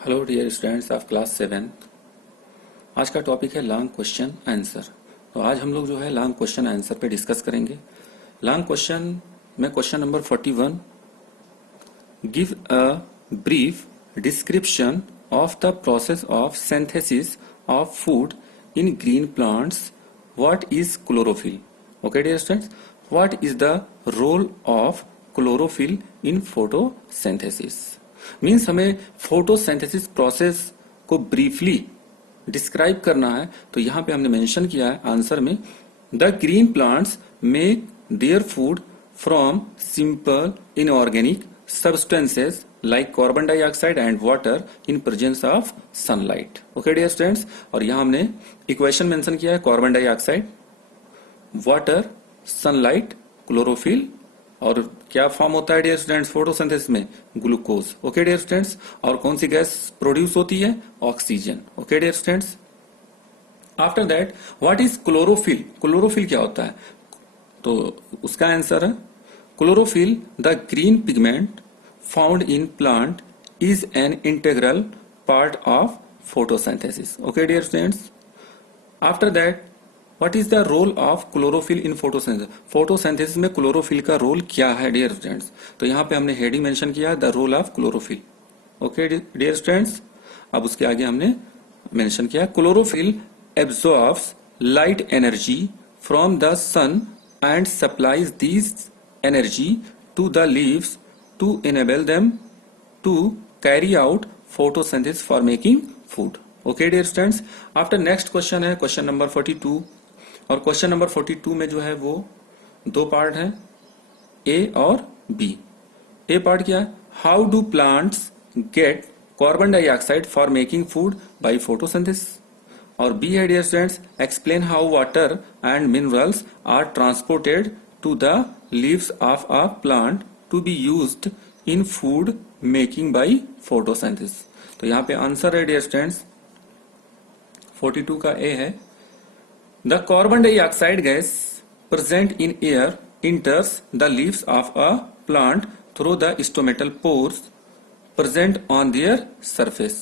Hello dear students of class 7। आज का topic है लॉन्ग क्वेश्चन आंसर। तो आज हम लोग जो है लॉन्ग क्वेश्चन आंसर पे डिस्कस करेंगे। लॉन्ग क्वेश्चन में question number 41, give a brief description of the process of synthesis of food in green plants. What is chlorophyll? Okay dear students, what is the role of chlorophyll in photosynthesis? Means हमें photosynthesis process को briefly describe करना है। तो यहां पे हमने mention किया है आंसर में, the green plants make their food from simple inorganic substances like carbon dioxide and water in presence of sunlight. Okay dear students, और यहां हमने इक्वेशन मेंशन किया है, carbon dioxide, water, sunlight, chlorophyll, और क्या फॉर्म होता है डियर स्टूडेंट्स फोटोसिंथेसिस में? ग्लूकोज। ओके डियर स्टूडेंट्स, और कौन सी गैस प्रोड्यूस होती है? Oxygen. Okay dear students, after that what is chlorophyll? Chlorophyll क्या होता है? तो उसका आंसर है chlorophyll the green pigment found in plant is an integral part of photosynthesis. Okay dear students, after that what is the role of chlorophyll in photosynthesis? Photosynthesis में chlorophyll का role क्या है डियर स्टूडेंट्स? तो यहां पे हमने heading mention किया the role of chlorophyll. Okay dear students, अब उसके आगे हमने मेंशन किया chlorophyll absorbs light energy from the sun and supplies this energy to the leaves to enable them to carry out photosynthesis for making food. Okay dear students, after next question है question number 42, और question number 42 में जो है वो दो part है, ए और B. ए part क्या है? How do plants get carbon dioxide for making food by photosynthesis. और बी है dear students, explain how water and minerals are transported to the leaves of a plant to be used in food making by photosynthesis. तो यहां पे answer है dear students 42 का ए है, the carbon dioxide gas present in air enters the leaves of a plant through the stomatal pores present on their surface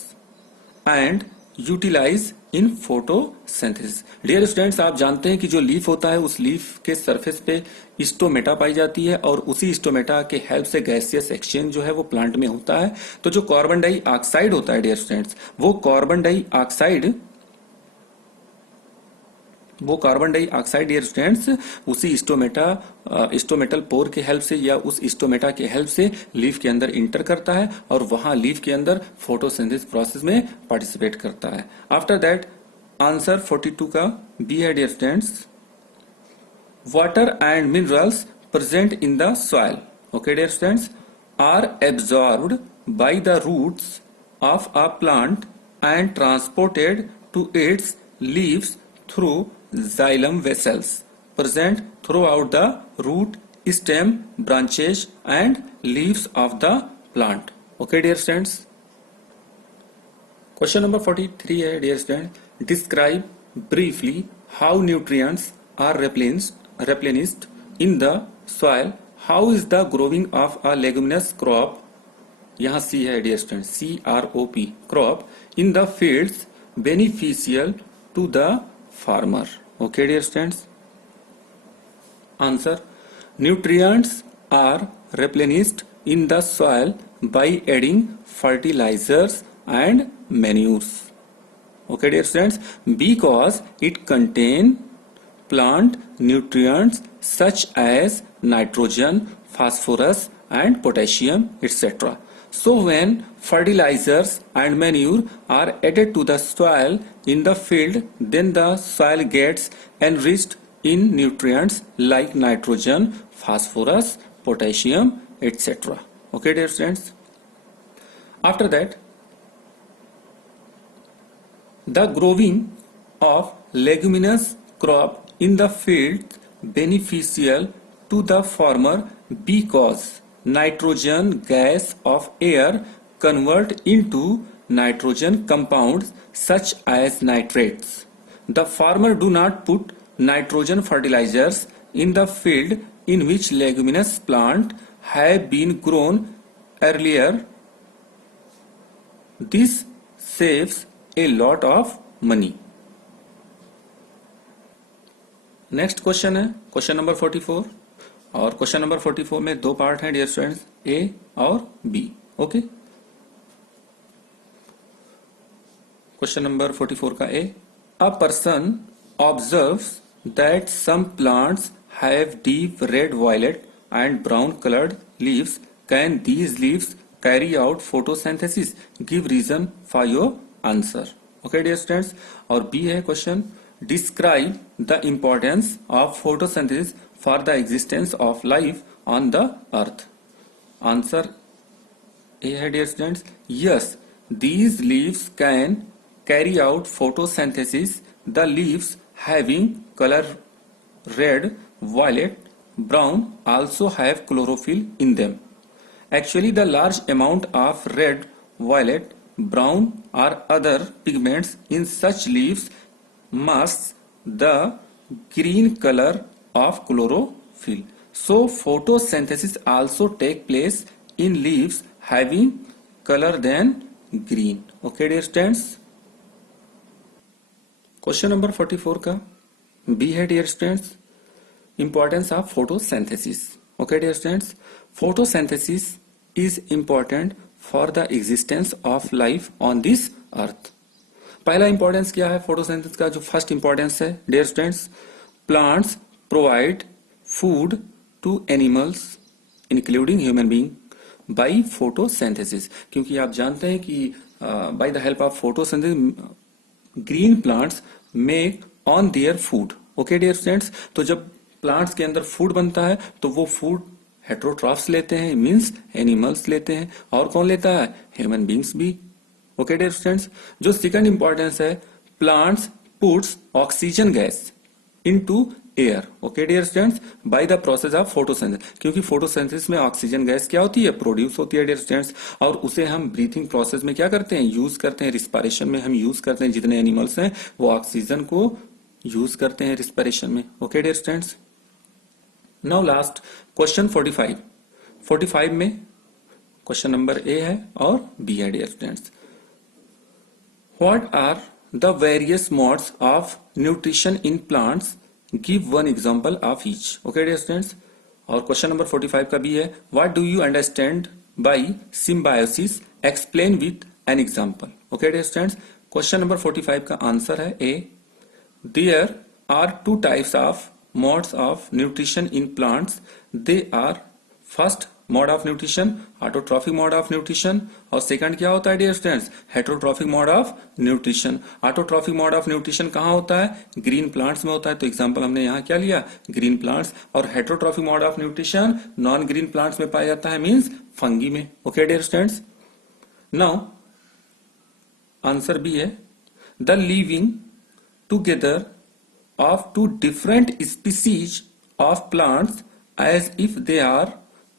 and utilize in photosynthesis। Dear students, आप जानते हैं कि जो लीफ होता है उस लीफ के सरफेस पे स्टोमेटा पाई जाती है, और उसी स्टोमेटा के हेल्प से गैसियस एक्सचेंज जो है वो प्लांट में होता है। तो जो कार्बन डाइऑक्साइड होता है डियर स्टूडेंट्स, वो कार्बन डाइऑक्साइड डियर स्टूडेंट्स उसी स्टोमेटल पोर के हेल्प से या उस स्टोमेटा के हेल्प से लीफ के अंदर इंटर करता है, और वहां लीफ के अंदर फोटोसिंथेसिस प्रोसेस में पार्टिसिपेट करता है। आफ्टर दैट आंसर 42 का बी है dear students, water and minerals present in the soil, okay dear students, are absorbed by the roots of a plant and transported to its leaves through xylem vessels present throughout the root, stem, branches and leaves of the plant. Okay dear students, question number 43 है dear student, describe briefly how nutrients are replenished in the soil. How is the growing of a leguminous crop, यहाँ C है dear student, CROP, crop in the fields beneficial to the farmer? Okay dear students, answer, nutrients are replenished in the soil by adding fertilizers and manures. Okay dear students, because it contain plant nutrients such as nitrogen, phosphorus and potassium etc. So when fertilizers and manure are added to the soil in the field, then the soil gets enriched in nutrients like nitrogen, phosphorus, potassium etc. Okay dear students, after that the growing of leguminous crop in the field beneficial to the farmer because nitrogen gas of air convert into nitrogen compounds such as nitrates. The farmer do not put nitrogen fertilizers in the field in which leguminous plant have been grown earlier this saves a lot of money. Next question है question number 44 और question number 44 में दो part हैं dear students, ए और B. Okay, question number 44 का A, a person observes that some plants have deep red, violet and brown coloured leaves, can these leaves carry out photosynthesis, give reason for your answer. Okay dear students, और B है question, describe the importance of photosynthesis for the existence of life on the earth। Answer A है dear students, yes, these leaves can carry out photosynthesis, the leaves having color red, violet, brown also have chlorophyll in them। Actually the large amount of red, violet, brown or other pigments in such leaves masks the green color of chlorophyll, so photosynthesis also take place in leaves having color than green। okay dear students, question number 44 का B है dear students, importance of photosynthesis. Okay dear students, photosynthesis is important for the existence of life on this earth. पहला importance क्या है photosynthesis का, जो first importance है dear students, plants provide food to animals including human being by photosynthesis. क्योंकि आप जानते हैं कि by the help of photosynthesis green plants make on their food. Okay dear students, तो जब प्लांट्स के अंदर फूड बनता है तो वो फूड हेट्रोट्रॉफ्स लेते हैं, मींस एनिमल्स लेते हैं, और कौन लेता है, ह्यूमन बीइंग्स भी। ओके डियर स्टूडेंट्स, जो सेकंड इंपॉर्टेंस है, plants puts oxygen gas into air. Okay dear students, by the process of photosynthesis, क्योंकि फोटोसिंथेसिस में ऑक्सीजन गैस क्या होती है, प्रोड्यूस होती है डियर स्टूडेंट्स, और उसे हम ब्रीथिंग प्रोसेस में क्या करते हैं, यूज करते हैं, रिस्पिरेशन में हम यूज करते हैं। जितने एनिमल्स हैं वो ऑक्सीजन को यूज करते हैं रिस्पिरेशन में। Okay dear students, now last question 45 में क्वेश्चन नंबर ए है और बी है dear students. What are the various modes of nutrition in plants? Give one example of each। Okay dear students, और question number 45 का भी है, What do you understand by symbiosis? Explain with an example। Okay dear students, question number 45 का answer है A, There are two types of modes of nutrition in plants। They are first mode of nutrition, autotrophic mode of nutrition, और second क्या होता है dear students, heterotrophic mode of nutrition. Autotrophic mode of nutrition कहाँ होता है, green plants में होता है, तो एग्जांपल हमने यहाँ क्या लिया, ग्रीन प्लांट्स। और heterotrophic mode of nutrition non green plants में पाया जाता है, मींस फंगी में। Okay dear students, now answer B है, the living together of two different species of plants as if they are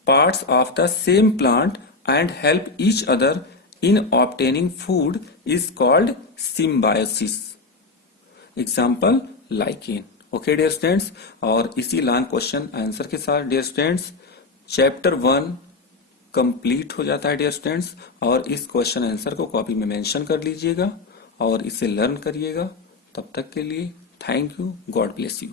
parts of the same plant and help each other in obtaining food is called symbiosis। Example lichen। Okay dear students, और इसी long question answer के साथ dear students chapter 1 complete हो जाता है dear students. और इस question answer को कॉपी में मेंशन कर लीजिएगा और इसे लर्न करिएगा। तब तक के लिए thank you, God bless you.